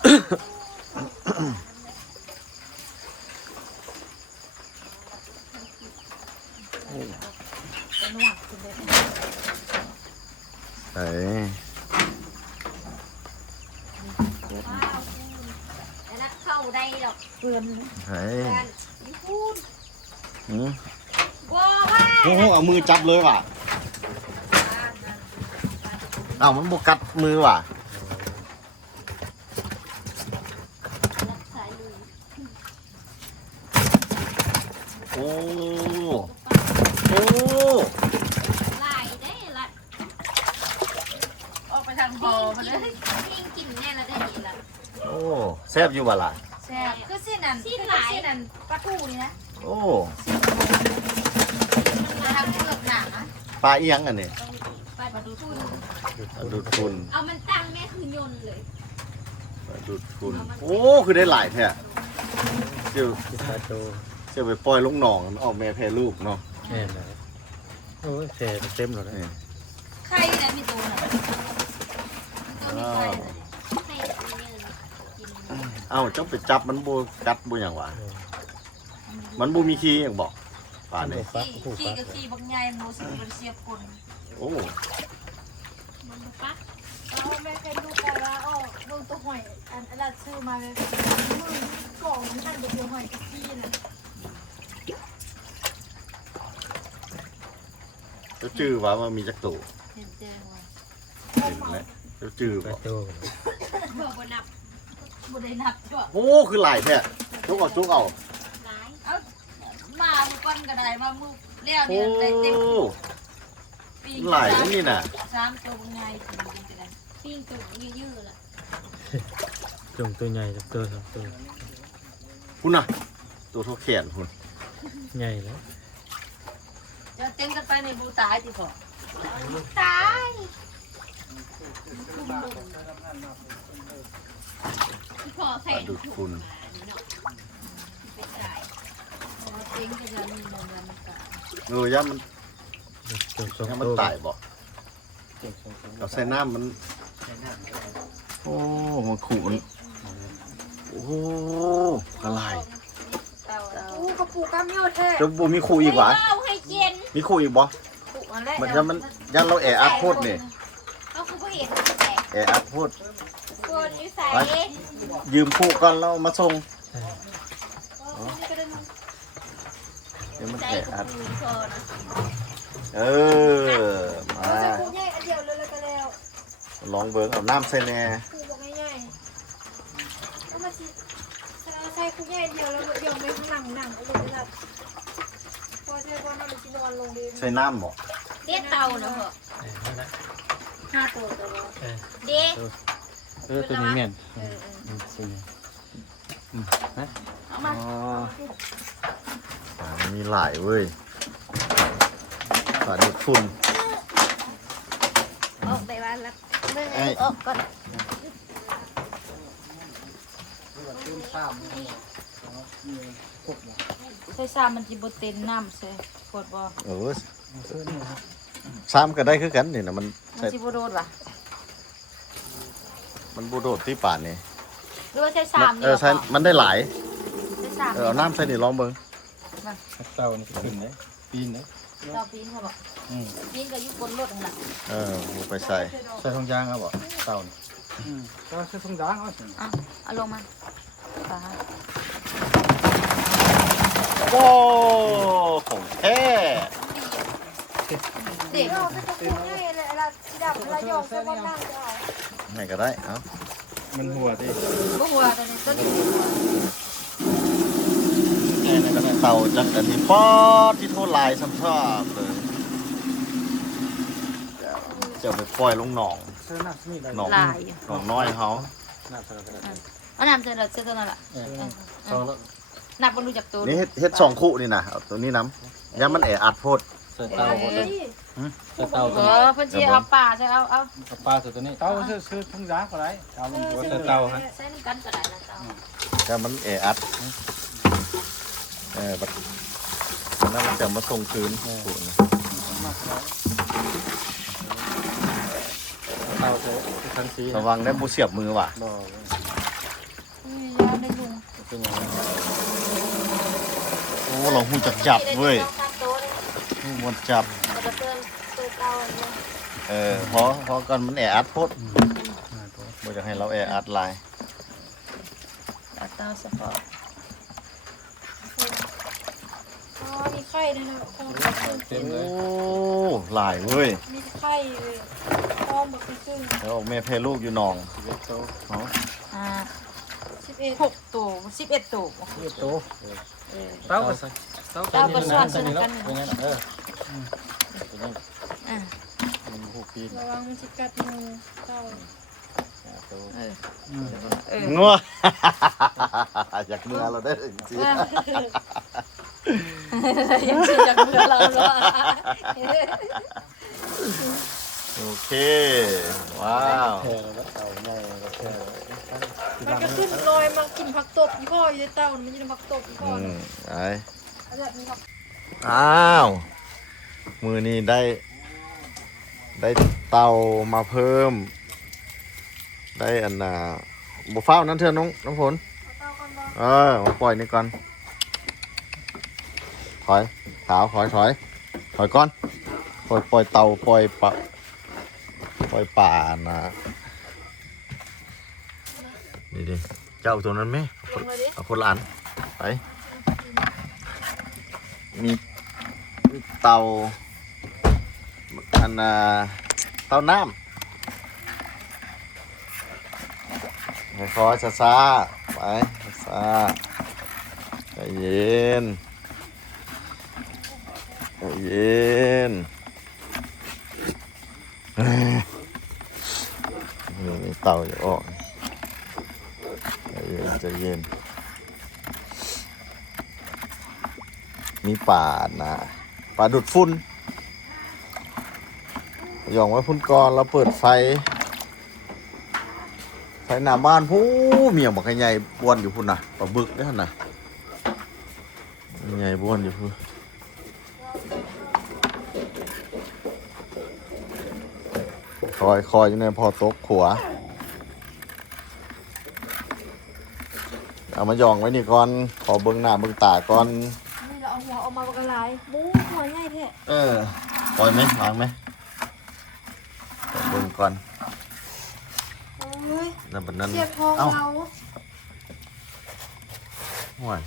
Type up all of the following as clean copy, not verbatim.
เฮ้ยแล้วเข้าได้หรอกเพื่อน เฮ้ย พูด หืม ว้าว่า โอ้โหเอามือจับเลยว่ะเอ้ามันบกัดมือว่ะโอ้โอ้ ลายได้ละ ออกไปทางคอมาเลย ปิ้งกินแน่ละได้ละ โอ้แซ่บอยู่บ่ล่ะ แซ่บคือสิ้นนั่นสิ้นนั่นปลาทูนี่นะ โอ้ ทางเปลือกหนังอะ ปลาเอียงอันนี้ ปลาดูทุน ปลาดูดทุน เอามันตั้งแม่คือยนเลย ปลาดูดทุนโอ้คือได้หลายแท้เดี๋ยว ปลาโต เดี๋ยวไปปล่อยลงหนองมันออกแม่แพร่ลูกเนาะ แน่นเลยโอ้ยแผลเต็มเลย นี่ ไข่เนี่ยมีตัวน่ะตัวมีไข่น่ะ ให้เงินกิน เอ้าเจ้าไปจับมันบ่กัดบ่หยังวะมันบ่มีขี้หยังบอกป่านนี้ ขี้กับขี้บางใหญ่หมูสิมันเสียบคน โอ้ มันปัก เอาแม่เคยดูกันว่าอ๋อเบิ่งตัวหอยอันนั้นซื้อมาเลยมือกล่องมันนั่นเดี๋ยวหอยกับพี่น่ะ เจ้าจื้อว่ามันมีจักตู่ เห็นแจ้งว่า เห็นแล้วเจ้าจื้อ ปลา บ่ โต เพื่อบนับ บ่ได้นับจ้ะ โอ้คือหลายแท้จุกเอาจุกเอา ร้าย เอามามือก้อนก็ได้มามือเลี้ยว โอ้ เนี่ยได้เต็มปี หลายแล้วนี่น่ะ 3ตัวบางใหญ่กินกันได้ ปิ้งตุ่มยืดๆละ จงตัวใหญ่จับตัวสองตัว คุณน่ะตัวเท่าแขนคุณ ใหญ่แล้ว จะเต็มกันไปในบูตายติพอ ตายพอใส่ถุงมานี่เนาะเป็นไร เต็มก็จะมีเงินมันก็ ย่ามัน จงสอง ย่ามัน ตัว ตายบ่เอาใส่น้ำมันโอ้มันขู่มันโอ้กระไร อู้กระปูกล้ามโยดแท้ จะบ่มีขู่อีกวะ เอาให้เย็น มีขู่อีกบ่ ปุอันแรก มันจะมันยันเราแออัดโพดนี่ เอาคือเห็นแต่ แออัดโพด คนนิสัย ยืมคู่ก่อนเรามาส่งเดี๋ยวมัน ใจ แอ กับ อัด มือพอนะ เออมา เอาใส่ปูใหญ่อันเดียวเลยแล้วก็แล้ว ลองเบิ่งเอาน้ำใส่แน่ ปูบอกง่ายๆเอามาสิเอาใส่ปูใหญ่อันเดียวแล้วโยนไปข้างหลังหนังเอาลงไปแบบพอใช่ว่ามันจะนอนลงดิน ใส่น้ำบ่ เด็ดเตาเนาะ นั่นแหละ 5ตัวตัวละ เด็ด ตัวนี้แม่น อ๋อมีหลายเว้ยฝาดูดฝุ่น ออกไปว่าละเมื่อไง ไอ้ ออกก่อน ใส่ซ้ำมันสิบ่เต็มน้ำใส่ปวดบ่ เออซ้ำก็ได้คือกันนี่นะมัน มัน ใส่ สิบ่โดนว่ะ มันบูโดดที่ป่านนี่ หรือว่าใส่ซ้ำ เออใส่มันได้หลาย ใส่ซ้ำ เอาน้ำใส่นี่ลองเบิ่ง เต่านี่ขึ้นเลยปีนเลย เราปีนเขาบอกปีนก็อยู่บนรถนั่นน่ะ เออเอาไปใส่ ใส่ทองยางเอาบ่เต่านี่ก็ใส่ทองยางเอาสิ เอาลงมาปลา โอ้ของแท้ เด็ก เอาใส่กระปูใหญ่เลยอะไรสีดำอะไรโยงใส่บนนั่งจะเอา ให้ก็ได้เอ้า มันหัวดิ บ่หัวตัวนี้ตัวนี้ แค่นั้นก็ได้เต่าจักอันนี้ป๊อดที่โทษลายซ้ำชอบเลยจะเอาไปปล่อยลงหนอง เสื้อหน้านี่ได้ หนอง ลาย หนองน้อยเขา หน้าเสื้อก็ได้ เอาน้ำเจอเจอตัวนั้นล่ะ ซองแล้ว นับบ่รู้จักตัว นี่เฮ็ดสองคู่นี่นะเอาตัวนี้น้ำย้ำมันแออัดโพด ใส่เต่าหมดเลย นี่ ใส่เต่า เออเพิ่นสิเอาปลาใช่เอา เอาปลาใส่ตัวนี้เต่าซื้อทองยางก็ได้เอาลงหัวใส่เต่าฮะ ใส่นำกันก็ได้นะเจ้า ย้ำมันแออัดบัดนั้นมันจะมาส่งคืนคู่นี่ เต่าใส่ทันที ระวังได้บูเสียบมือว่ะ บ่ นี่ยาในลุง เป็นอย่างนั้น โอ้เราหูจักจับเว้ย ต้องการโต๊ะเลย หูมันจับ เราจะเติมตัวเก่าเนี่ย พอก่อนมันแออัดโพดบ่จะให้เราแออัดหลาย อัตราเฉพาะ อ๋อมีไข่ด้วยนะพร้อม เต็มเล โอ้ ย หลายเว้ย มีไข่เลยพร้อมแบบครึ่ง แล้วแม่เพลูกอยู่หนอง 11โต เนาะ 11 6ตัว11ตัว 11โตเต้าก็ใส่เต้าก็ส่วนกันเป็นงั้นเป็นงั้น อ่ะ มัน6ปี ระวังมันสิกัดมือเต่า โต งัว อยากเนื้อเราได้จริง ยังสิอยากเบื่อเราเนาะ ๆโอเค ว้าว แพงแล้วเต่าใหญ่แล้วแพง มันก็ขึ้นลอยมากินผักตบยี่ห้ออยู่ในเต่ามันอยู่ในผักตบยี่ห้อ ไอ เอาแบบนี้ผัก อ้าว มือนี้ได้เตามาเพิ่ม ได้อันบุฟ้าวนั่นเถอะน้องฝน เต่าก่อนบ่ มาปล่อยนี่ก่อน ถอยขาวถอยก่อน ปล่อยเตาปล่อยป่านะนี่ดิเจ้าตัวนั้นไหม ลงมาดิ เอาคนละอันไป มีเตาอันเตาน้ำคอยๆช้าๆไปช้าใจเย็นใจเย็นนี่เตาจะออกใจเย็นมีป่านะป่าดูดฝุ่นหย่องไว้พุ่นก่อนเราเปิดไฟหน้าบ้านผู้เมียบอกให้ใหญ่บ้วนอยู่พุ่นน่ะปลาบึกได้หั่นน่ะใหญ่บ้วนอยู่พุ่นคอยอยู่ในพอตกขัวเอามาหย่องไว้นี่ก่อนขอเบิ้งหน้าเบิ้งตาก่อน นี่เราเอาหัวออกมาบักกะลายบู๊หัวใหญ่แท้ ปล่อยไหมวางไหมเบิ้งก่อน โอ้ย แล้วบัดนั้น เสียบทอง เอ้า เรา ห่วย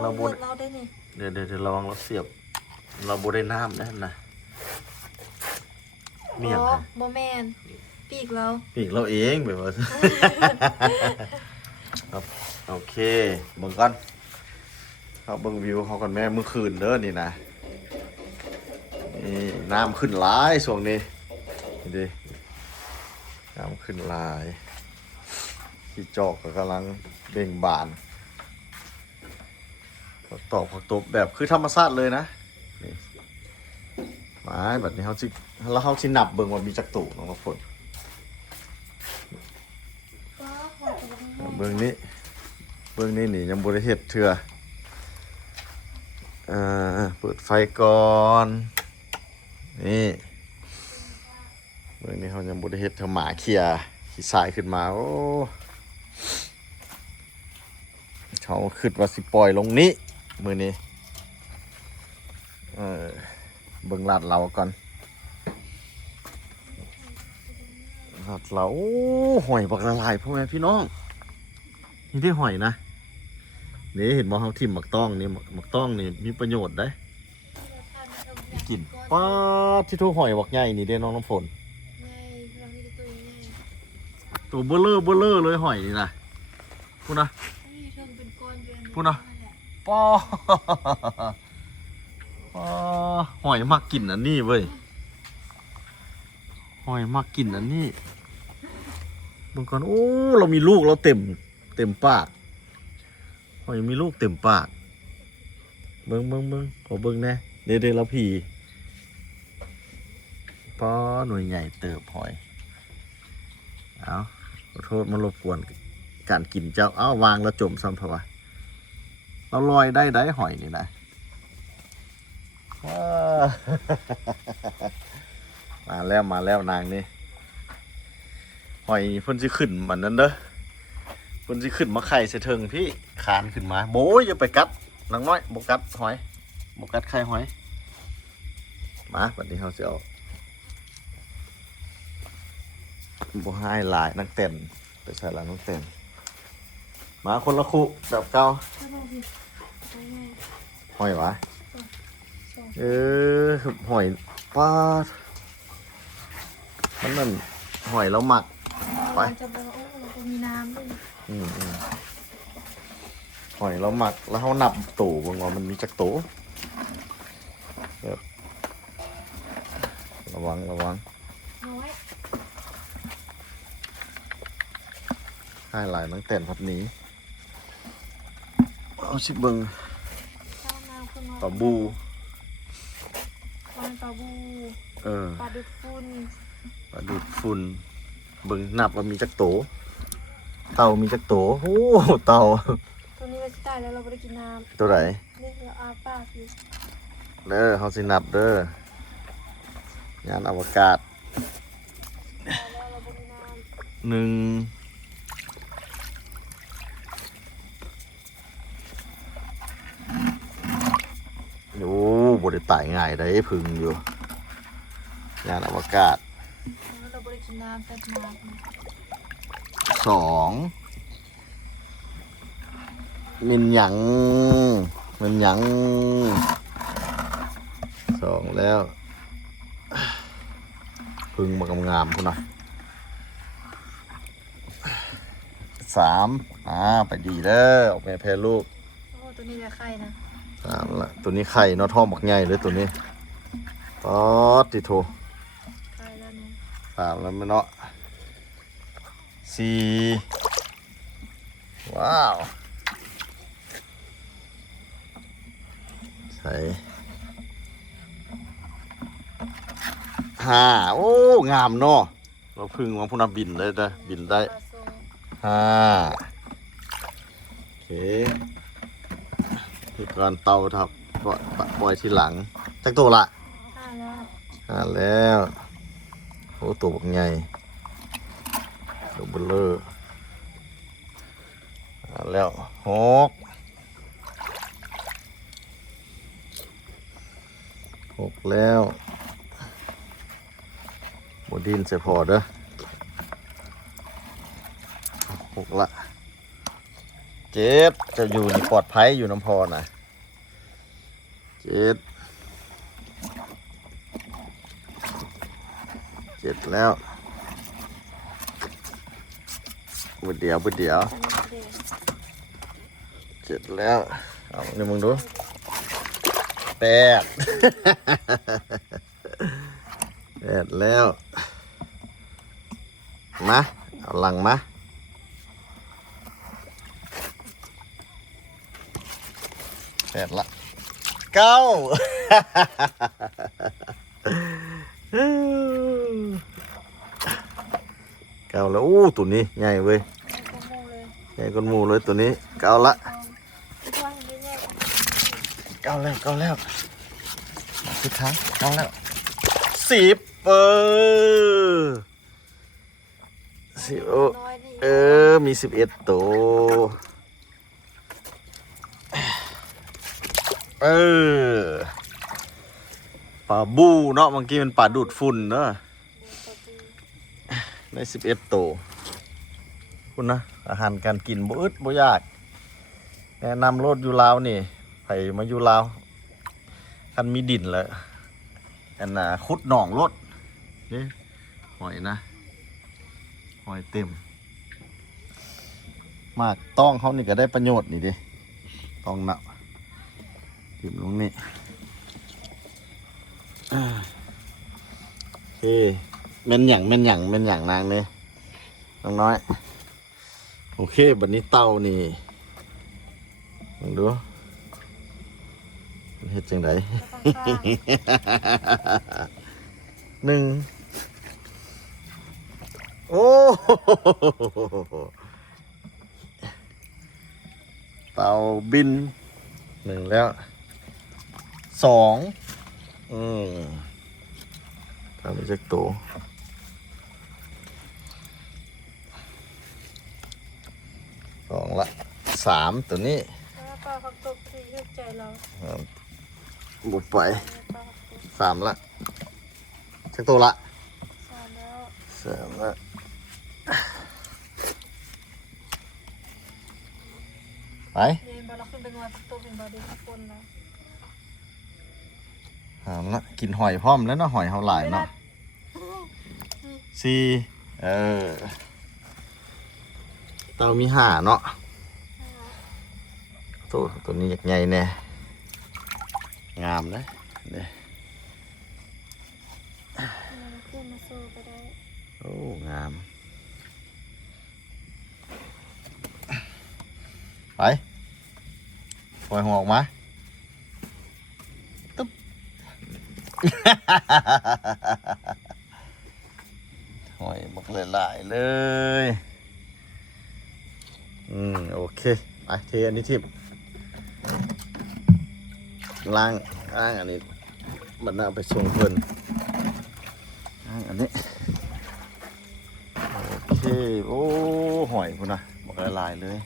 เราบดเราได้นี่ เดี๋ยวระวังเราเสียบ เราบ่ได้น้ำนะนะเมียง อ๋อ กัน บ่แมนปีกเรา ปีกเราเองแบบว่า ครับโอเคเบิ่งก่อนเขาเบิ่งวิวเขาก่อนแม่เมื่อคืนเด้อนี่นะนี่น้ำขึ้นหลายช่วงนี้นี่ดิน้ำขึ้นหลายขี้จอกก็กำลังเบ่งบานผักตอกผักตบแบบคือธรรมชาติเลยนะนี่ไม้แบบนี้เขาสิแล้วเขาสินับเบิ่งว่ามีจักตู่น้องทุกคน ก็หัวจะบ่มี เบื้องนี้นี่ยังบริเฮ็ดเถื่อเปิดไฟก่อนนี่เบื้องนี้เขายังบริเฮ็ดเถื่อหมาเขี่ยขี้ทรายขึ้นมาโอ้เขาคิดว่าสิปล่อยลงนี้มือนี้เบิ่งลาดเราก่อนลาดเราโอ้หอยบักละลายพ่อแม่พี่น้อง นี่ได้หอยนะนี่เห็นมอเขาทิ่มหมักต้องนี่หมักต้องนี่มีประโยชน์ได้กินป้าที่ทั่วหอยบักใหญ่นี่เด้น้องน้ำฝน ใหญ่เรามีแต่ตัวใหญ่ ตัวเบลเลอร์เลยหอยนี่นะพูดนะ นี่เทิงเป็นก้อนอยู่ พูดนะป้าหอยมักกินอันนี้เว้ยหอยมักกินอันนี้บางคนโอ้เรามีลูกเราเต็มปากหอยมีลูกเต็มปากเบิ้งขอเบิ้งแน่เดี๋ยวเราผีป้อหน่วยใหญ่เติบหอยเอาขอโทษมารบกวนการกินเจ้าเอาวางแล้วจมซ้ำเพราะว่าเราลอยได้หอยนี่นะว้า มาแล้วนางนี่หอยเพิ่นสิขึ้นมันนั้นเด้อ คุณสิขึ้นมาไข่เสเถิงพี่คานขึ้นมาโบยอย่าไปกัดนังน้อยบกัดหอยบกัดไข่หอยมาวันนี้เขาจะเอาบให้หลายนักเต้นไปใส่ละนักเต้นมาคนละคู่แบบเก่าหอยวะหอยปลามันนั่นหอยแล้วหมักไปมีน้ำด้วย หอยแล้วหมักแล้วเขานับตู่บางว่ามันมีจักตู่ระวังน้อย ให้หลายนังเต้นพัดนี้เอาชิเบิงปลาบูปลาบูปลาดุกฝุ่นปลาดุกฝุ่นเบิงนับว่ามีจักตู่เต่ามีจักตู่โอ้เต่าตัวนี้เราจะตายแล้วเราไม่ได้กินน้ำตัวไหนนี่เราอาปากอยู่เด้อเขาสินับเด้อยานอวกาศหนึ่งโอ้บได้ตายง่ายได้พึ่งอยู่ยานอวกาศเราไม่ได้กินน้ำแต่น้สองมินหยังสองแล้วพึ่งมากำงามพุ่นนะสามไปดีเด้อออกแม่แพ้ลูกโอ้ตัวนี้จะไข่นะสามละตัวนี้ไข่เนาะท้องบักใหญ่เลยตัวนี้ป๊อดติโทไข่แล้วเนี่ยสามแล้วมันเนาะสี่ว้าวใส่ห้าโอ้งามเนาะเราพึ่งมาพุ่นบินได้เด้อบินได้ห้าโอเคที่การเตาทับปล่อยทีหลังจักตัวละห้าแล้วโอ้ตัวบักใหญ่ตัวเบลเลอร์แล้วหกแล้วบดินเสียพอเด้อหกละเจ็ดจะอยู่ในปลอดภัยอยู่น้ำพอนะเจ็ดแล้วบุดเดียวเจ็ดแล้วเอาเดี๋ยวมึงดูแปดแล้วมาเอาหลังมาแปดละเก้าแล้วอู้ตัวนี้ใหญ่เว้ยใหญ่ก้นหมูเลยตัวนี้เก้าละเก้าแล้วสุดท้ายเก้าแล้วสิบมี11ตัวปลาบูเนาะเมื่อกี้มันปลาดูดฝุ่นเนาะได้11ตัวคุณนะอาหารการกินบ่อึดบ่ยากแนะนำรถอยู่ลาวนี่ไผมาอยู่ลาวคันมีดินแล้วอันน่ะขุดหนองรถนี่หอยนะหอยเต็มมากต้องเขานี่ก็ได้ประโยชน์นี่ดิต้องหนักถิ่มลงนี่โอเคเม่นหยั่งนางเลยน้องน้อยโอเคบัดนี้เต่านี่ลองดูเฮ็ดจังไดหนึ่งโอ้เต่าบินหนึ่งแล้วสองทำไปจากตัวป องละ3ตัวนี้ แล้วปลาผักตบที่เลือกใจเรา บุดไป ปลาผักตบ 3ละชักตัวละ 3แล้ว 3ละไป เย็นบอลเราขึ้นไปงอนตบเป็นบอดี้คนแล้ว 3ละกินหอยพร้อมแล้วเนาะหอยเฮาหลายเนาะ4เตามี5เนาะตัวนี้อยากใหญ่แน่งามนะเนี่ย ขึ้นมาสู้ก็ได้ โอ้งามไปปล่อยหัวออกมาตึ๊บ หอยบักหลายๆเลยโอเคไปเทอันนี้ทิมล้างอันนี้มันน่าไปส่งเพิ่นล้างอันนี้โอเคโอ้หอยพุ่นนะบักหลายๆเลย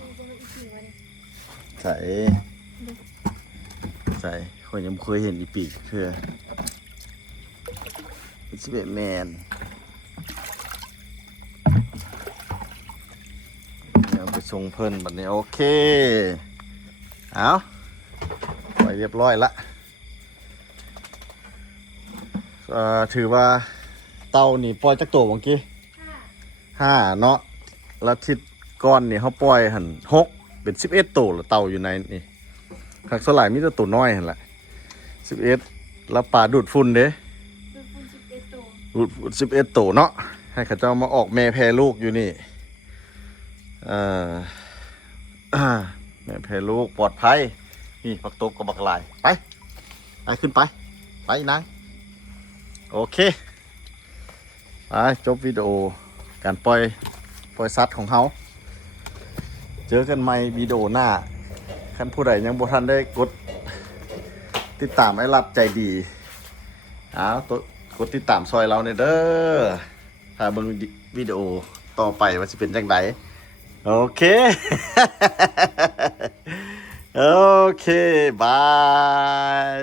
มันจะมาอีกกี่วัน ใส่คนยังบ่เคยเห็นอีปีกเพื่อเป็นสิบเอ็ดแมนเอาไปส่งเพิ่นบัดนี้โอเคเอาปล่อยเรียบร้อยละถือว่าเต่านี่ปล่อยจักตัวเมื่อกี้5เนาะแล้วทิศก้อนนี่เขาปล่อยหัน6เป็น11ตัวแล้วเต่าอยู่ในนี่คักสลายมีแต่ตัวน้อยหั่นแหละ11แล้วปลาดูดฝุ่นเด้ คือคุณ11ตัว ดูดฝุ่น11ตัวเนาะให้เขาเจ้ามาออกแม่แพรลูกอยู่นี่แม่แพรลูกปลอดภัยนี่ปักตบกับบักลายไปขึ้นไปนางโอเคไปจบวิดีโอการปล่อยสัตว์ของเขาเจอกันใหม่วิดีโอหน้าคันผู้ใดยังบ่ทันได้กดติดตามไอ้รับใจดีกดติดตามซอยเราเนี่ยเด้อถ้าเบิ่งวิดีโอต่อไปว่าสิเป็นจังไดโอเค โอเคบาย